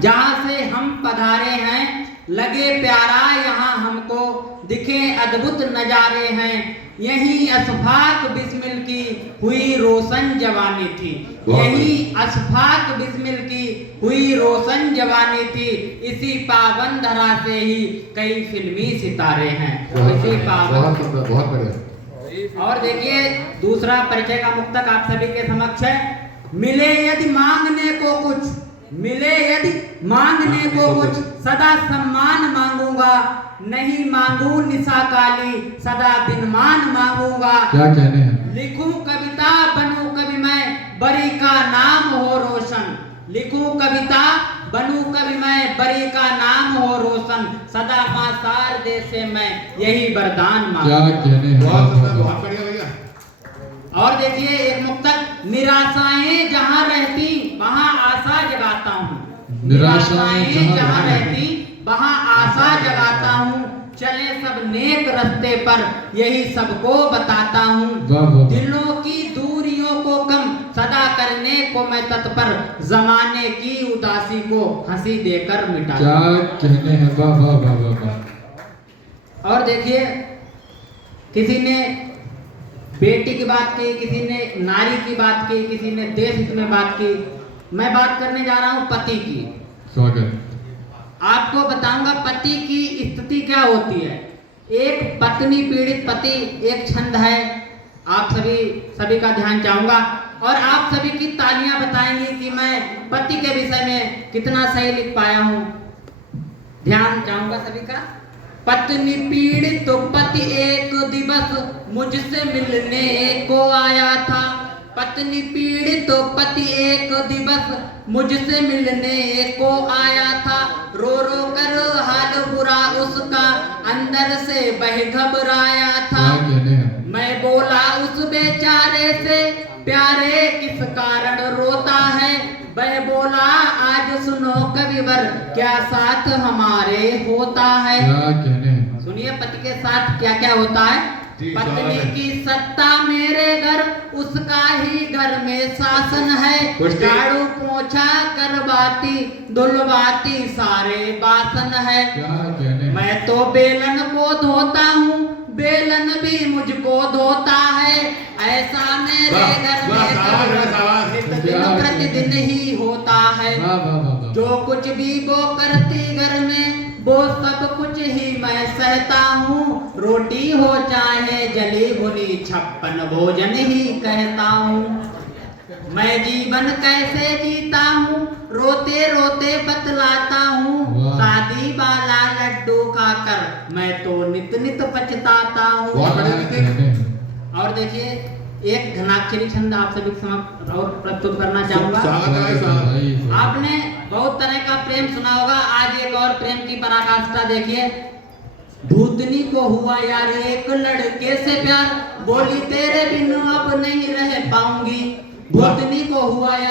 जहाँ से हम पधारे हैं, लगे प्यारा यहाँ हमको, दिखे अद्भुत नजारे हैं। यही अशफाक बिस्मिल की हुई रोशन जवानी थी, यही अशफाक बिस्मिल की हुई रोशन जवानी थी। इसी पावन धरा से ही कई फिल्मी सितारे हैं। इसी पावन, बहुत बढ़िया। और देखिए दूसरा परिचय का मुक्तक आप सभी के समक्ष है। मिले यदि मांगने को कुछ, मिले यदि मांगने को कुछ, सदा सम्मान मांगूंगा। नहीं मांगू निशा काली, सदा दिनमान मांगूंगा। क्या कहने हैं। लिखूं कविता बनूं कवि मैं, बरी का नाम हो रोशन। लिखूं कविता बनूं कवि मैं, बरी का नाम हो रोशन। सदा मां शारदे से मैं यही वरदान मांगू। क्या कहने हैं। बहुत बढ़िया भैया। और देखिए एक मुक्तक, निराशाएं जहां रहती वहां आशा जगाता हूँ। निराशाएं जहां रहती वहां आशा जगाता हूँ। चले सब नेक रास्ते पर यही सबको बताता हूँ। दिलों की दूरियों को कम सदा करने को मैं तत्पर, जमाने की उदासी को हंसी देकर मिटा। क्या कहने हैं। वाह वाह वाह वाह वाह। और देखिए किसी ने बेटी की बात की, किसी ने नारी की बात की, किसी ने देश हित में बात की। मैं बात करने जा रहा हूँ पति की। स्वागत। आपको बताऊंगा पति की स्थिति क्या होती है। एक पत्नी पीड़ित पति एक छंद है, आप सभी का ध्यान चाहूंगा और आप सभी की तालियां बताएंगी कि मैं पति के विषय में कितना सही लिख पाया हूं। ध्यान चाहूंगा सभी का। पत्नी पीड़ित तो पति एक दिवस मुझसे मिलने को आया था। पत्नी पीड़ित तो पति एक दिवस मुझसे मिलने को आया था। रो रो कर हाल बुरा उसका अंदर से बह घबराया था। मैं बोला उस बेचारे से, प्यारे किस कारण रोता है। वह बोला आज सुनो कविवर, क्या साथ हमारे होता है। सुनिए पति के साथ क्या क्या होता है। पत्नी की सत्ता मेरे घर, उसका ही घर में शासन है। झाड़ू पोछा करवाती, धुलवाती सारे बासन है। मैं तो बेलन को धोता हूँ, बेलन भी मुझको धोता है। ऐसा मेरे घर में दिन प्रतिदिन ही होता है। जो कुछ भी वो करती घर में, वो सब कुछ ही मैं सहता हूँ। रोटी हो चाहे जली भुनी, 56 भोजन ही कहता हूँ। मैं जीवन कैसे जीता हूँ, रोते रोते बतलाता हूँ। शादी वाला लड्डू खाकर मैं तो नित नित पछताता हूँ। और देखिए एक घनाक्षरी छंद आप सभी के समक्ष और प्रस्तुत करना चाहूंगा। आपने बहुत तरह का प्रेम सुना होगा, आज एक और प्रेम की पराकाष्ठा देखिए। भूतनी को हुआ यार एक लड़के से प्यार, बोली तेरे बिन अब नहीं रह पाऊंगी। भूतनी को हुआ यार